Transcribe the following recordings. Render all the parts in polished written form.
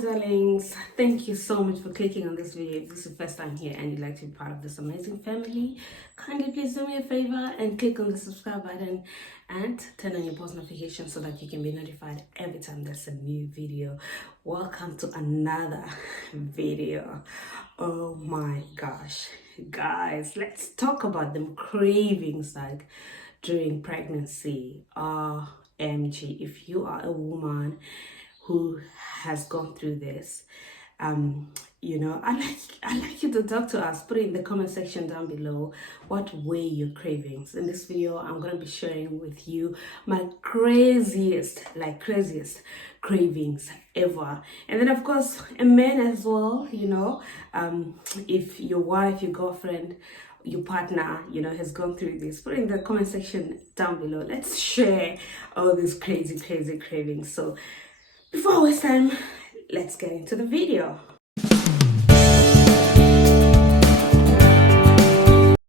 darlings, thank you so much for clicking on this video. If this is your first time here and you'd like to be part of this amazing family, kindly please do me a favor and click on the subscribe button and turn on your post notifications so that you can be notified every time there's a new video. Welcome to another video. Oh my gosh, guys, let's talk about them cravings like during pregnancy. OMG, if you are a woman who has gone through this, I'd like you to talk to us. Put it in the comment section down below what were your cravings. In this video, I'm going to be sharing with you my craziest cravings ever. And then of course a man as well, if your wife, your girlfriend, your partner, has gone through this, put it in the comment section down below. Let's share all these crazy cravings. So before I waste time, let's get into the video.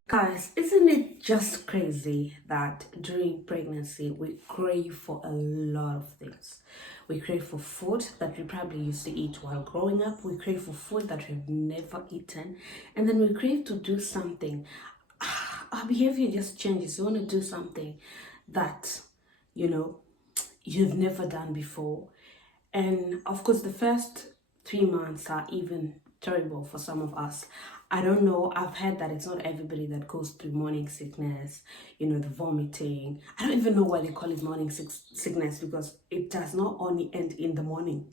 Guys, isn't it just crazy that during pregnancy we crave for a lot of things? We crave for food that we probably used to eat while growing up. We crave for food that we've never eaten. And then we crave to do something. Our behavior just changes. You want to do something that, you've never done before. And of course, the first 3 months are even terrible for some of us. I don't know. I've heard that it's not everybody that goes through morning sickness, the vomiting. I don't even know why they call it morning sickness, because it does not only end in the morning.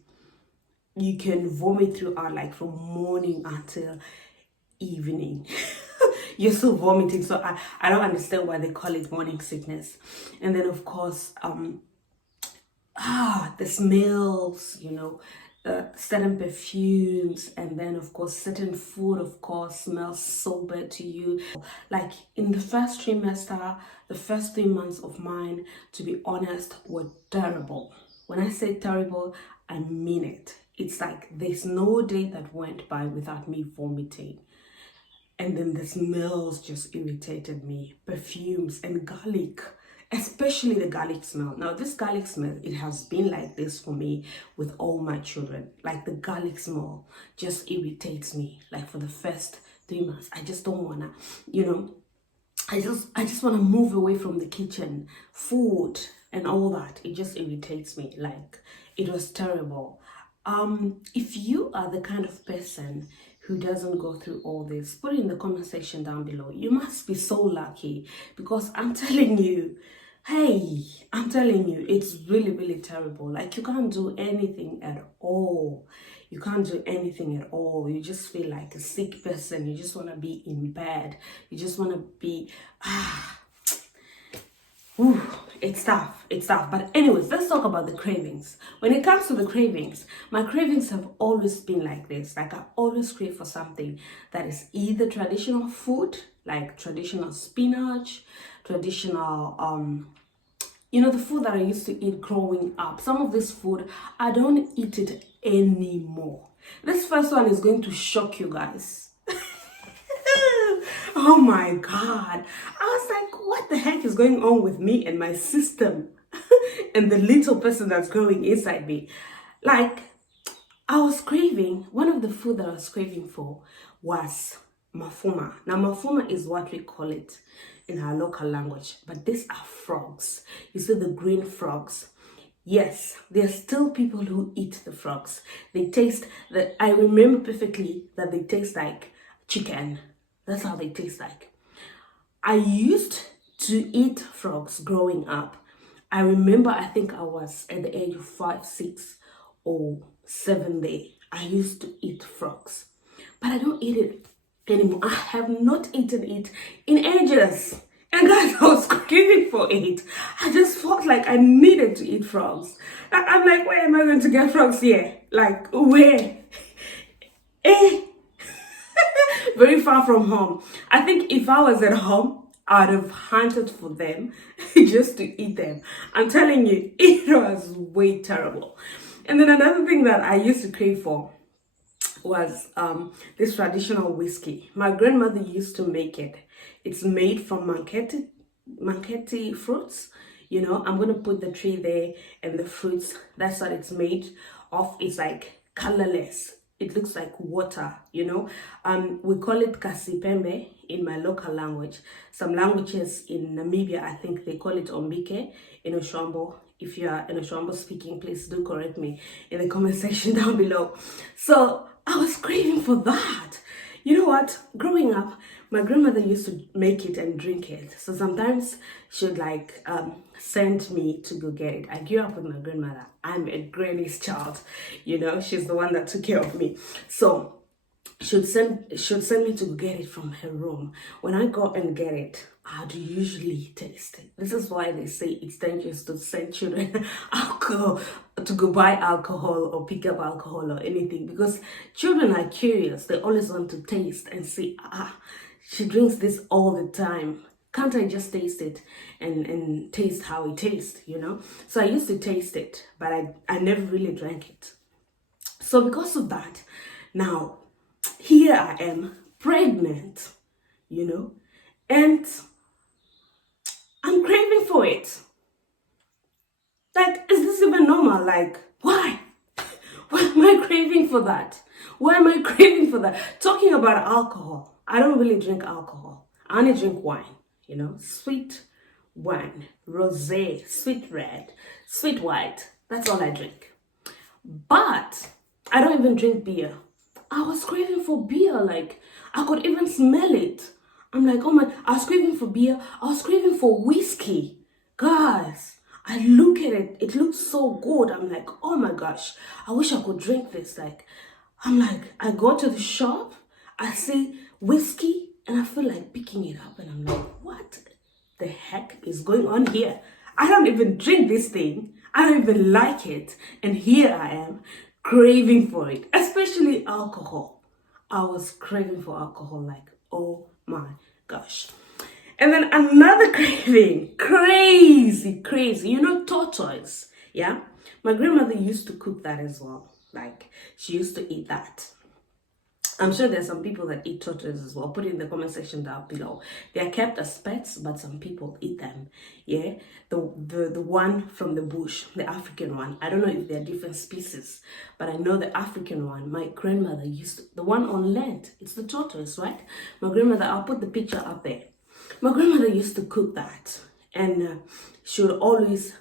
You can vomit throughout, like from morning until evening. You're still vomiting. So I don't understand why they call it morning sickness. And then of course, the smells, certain perfumes, and then of course certain food of course smells so bad to you. Like in the first trimester, the first 3 months of mine, to be honest, were terrible. When I say terrible, I mean it. It's like there's no day that went by without me vomiting. And then the smells just irritated me. Perfumes and garlic, especially the garlic smell. Now this garlic smell, it has been like this for me with all my children. Like the garlic smell just irritates me. Like for the first 3 months, I just don't wanna, I just want to move away from the kitchen, food and all that. It just irritates me. Like it was terrible. If you are the kind of person who doesn't go through all this, put it in the comment section down below. You must be so lucky, because I'm telling you, it's really terrible. Like you can't do anything at all. You can't do anything at all. You just feel like a sick person. You just want to be in bed. You just want to be, it's tough. But anyways, let's talk about the cravings. When it comes to the cravings, my cravings have always been like this. Like I always crave for something that is either traditional food, like traditional spinach, traditional, the food that I used to eat growing up. Some of this food, I don't eat it anymore. This first one is going to shock you guys. Oh my God. I was like, what the heck is going on with me and my system and the little person that's growing inside me? Like, I was craving, one of the food that I was craving for was mafuma. Now, mafuma is what we call it in our local language, but these are frogs. You see the green frogs? Yes, there are still people who eat the frogs. They taste, I remember perfectly that they taste like chicken. That's how they taste like. I used to eat frogs growing up. I remember, I think I was at the age of 5, 6 or 7 there. I used to eat frogs, but I don't eat it anymore. I have not eaten it in ages. And guys, I was craving for it. I just felt like I needed to eat frogs. I'm like, where am I going to get frogs here? Like, where? Very far from home. I think if I was at home, I'd have hunted for them just to eat them. I'm telling you, it was way terrible. And then another thing that I used to crave for was this traditional whiskey. My grandmother used to make it. It's made from manketi fruits. I'm going to put the tree there and the fruits. That's what it's made of. It's like colorless. It looks like water, you know. We call it kasipembe in my local language. Some languages in Namibia, I think they call it ombike in Oshombo. If you are in Oshombo speaking, please do correct me in the comment section down below. So I was craving for that. You know what? Growing up, my grandmother used to make it and drink it. So sometimes she'd like send me to go get it. I grew up with my grandmother. I'm a granny's child. You know, she's the one that took care of me. So she'd send me to get it from her room. When I go and get it, I'd usually taste it. This is why they say it's dangerous to send children alcohol, to go buy alcohol or pick up alcohol or anything, because children are curious. They always want to taste and see, she drinks this all the time. Can't I just taste it and taste how it tastes, you know? So I used to taste it, but I never really drank it. So because of that, now here I am, pregnant, you know, and I'm craving for it. Like, is this even normal? Like, why? Why am I craving for that? Why am I craving for that? Talking about alcohol, I don't really drink alcohol. I only drink wine, you know, sweet wine, rosé, sweet red, sweet white. That's all I drink. But I don't even drink beer. I was craving for beer, like I could even smell it. I'm like, oh my, I was craving for beer. I was craving for whiskey. Guys, I look at it, it looks so good. I'm like, oh my gosh, I wish I could drink this. Like, I'm like, I go to the shop, I see whiskey, and I feel like picking it up. And I'm like, what the heck is going on here? I don't even drink this thing. I don't even like it. And here I am, craving for it, especially alcohol. I was craving for alcohol, like, oh my gosh. And then another craving, crazy, you know, tortoise, yeah? My grandmother used to cook that as well. Like, she used to eat that. I'm sure there's some people that eat tortoise as well. Put it in the comment section down below. They are kept as pets, but some people eat them. Yeah, the one from the bush, the African one. I don't know if they're different species, but I know the African one. My grandmother used to, the one on land. It's the tortoise, right? My grandmother. I'll put the picture up there. My grandmother used to cook that, and she would always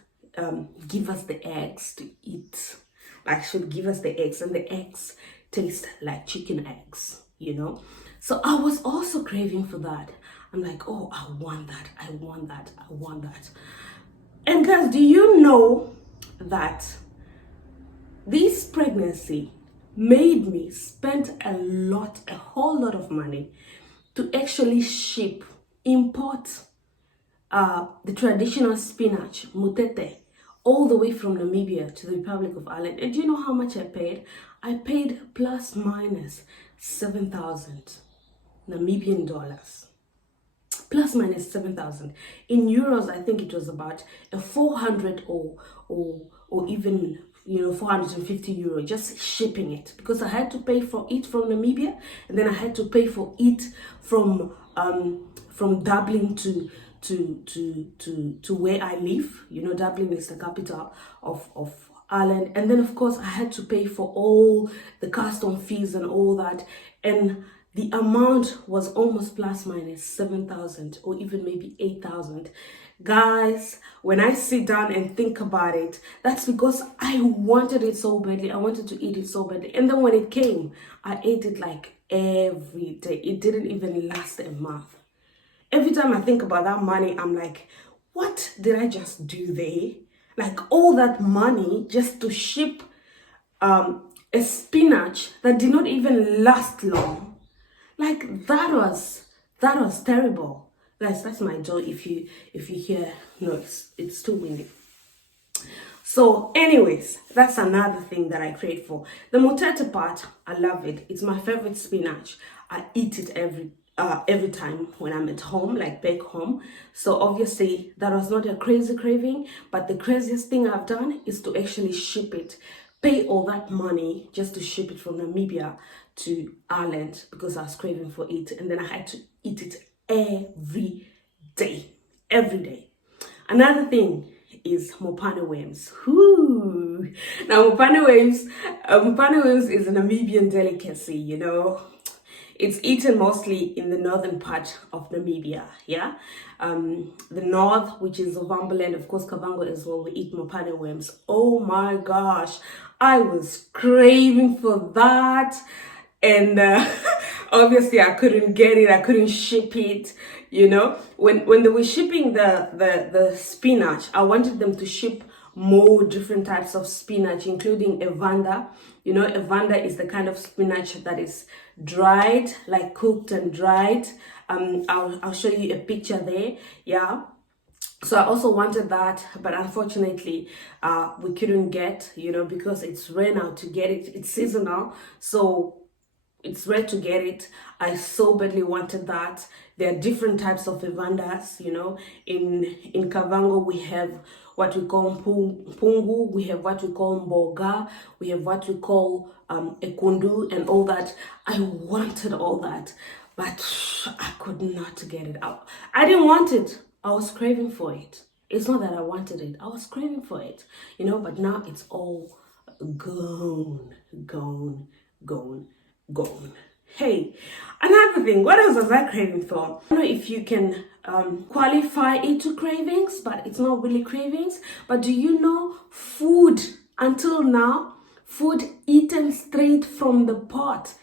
give us the eggs to eat. Like, she would give us the eggs, and the eggs taste like chicken eggs, you know. So I was also craving for that. I'm like, oh, I want that, I want that, I want that. And guys, do you know that this pregnancy made me spend a whole lot of money to actually import the traditional spinach, mutete, all the way from Namibia to the Republic of Ireland. And do you know how much I paid? I paid plus minus 7,000 Namibian dollars. Plus minus 7,000. In euros, I think it was about a 400 or even, you know, 450 euro just shipping it, because I had to pay for it from Namibia, and then I had to pay for it from Dublin to where I live. You know, Dublin is the capital of Ireland, and then of course I had to pay for all the custom fees and all that, and the amount was almost plus minus 7,000 or even maybe 8,000. Guys, when I sit down and think about it, that's because I wanted it so badly. I wanted to eat it so badly, and then when it came, I ate it like every day. It didn't even last a month. Every time I think about that money, I'm like, what did I just do there? Like, all that money just to ship a spinach that did not even last long. Like, that was terrible. Guys, that's my jaw. If you hear noise, it's too windy. So anyways, that's another thing that I crave for. The mutete part, I love it. It's my favorite spinach. I eat it every time when I'm at home, like back home. So obviously that was not a crazy craving, but the craziest thing I've done is to actually ship it, pay all that money just to ship it from Namibia to Ireland, because I was craving for it, and then I had to eat it every day. Another thing is mopane worms. Whoo! Now, mupane waves is a Namibian delicacy, you know. It's eaten mostly in the northern part of Namibia, yeah? The north, which is Ovambaland, of course, Kavango as well, we eat mupane worms. Oh my gosh, I was craving for that. And obviously I couldn't get it, I couldn't ship it, you know. When they were shipping the spinach, I wanted them to ship more different types of spinach, including Evander. You know, Evander is the kind of spinach that is dried, like cooked and dried. I'll show you a picture there, yeah. So I also wanted that, but unfortunately we couldn't get, you know, because it's rare now to get it. It's seasonal, so it's rare to get it. I so badly wanted that. There are different types of Evanders, you know. In Kavango we have what we call pungu, we have what we call mboga, we have what we call ekundu and all that. I wanted all that, but I could not get it out. I didn't want it. I was craving for it. It's not that I wanted it. I was craving for it, you know, but now it's all gone, gone, gone, gone. Hey, another thing, what else was I craving for? I don't know if you can qualify it to cravings, but it's not really cravings. But do you know food, until now, food eaten straight from the pot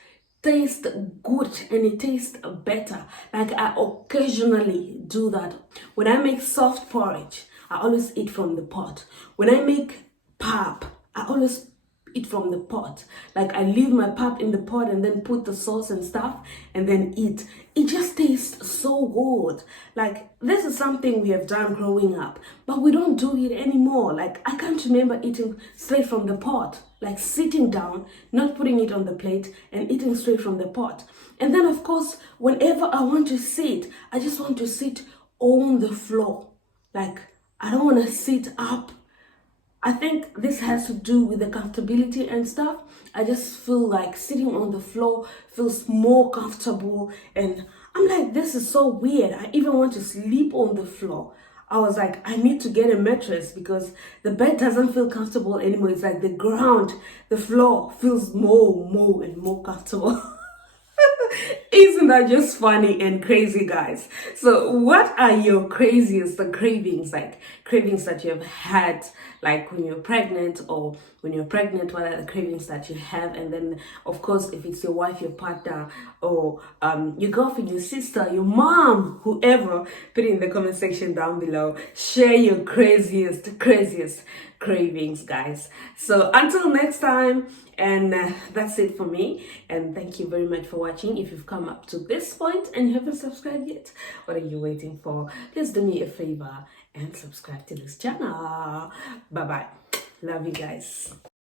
tastes good and it tastes better. Like I occasionally do that. When I make soft porridge, I always eat from the pot. When I make pap, I always eat from the pot. Like I leave my pap in the pot and then put the sauce and stuff and then eat. It just tastes so good. Like this is something we have done growing up, but we don't do it anymore. Like I can't remember eating straight from the pot, like sitting down, not putting it on the plate and eating straight from the pot. And then of course, whenever I want to sit, I just want to sit on the floor. Like I don't want to sit up. I think this has to do with the comfortability and stuff. I just feel like sitting on the floor feels more comfortable. And I'm like, this is so weird. I even want to sleep on the floor. I was like, I need to get a mattress because the bed doesn't feel comfortable anymore. It's like the ground, the floor feels more and more comfortable. Isn't that just funny and crazy, guys? So what are your craziest cravings, like cravings that you have had, like when you're pregnant, or when you're pregnant, what are the cravings that you have? And then of course, if it's your wife, your partner, or your girlfriend, your sister, your mom, whoever, put it in the comment section down below. Share your craziest cravings, guys. So until next time, and that's it for me, and thank you very much for watching. If you've come up to this point and you haven't subscribed yet, what are you waiting for? Please do me a favor and subscribe to this channel. Bye bye. Love you guys.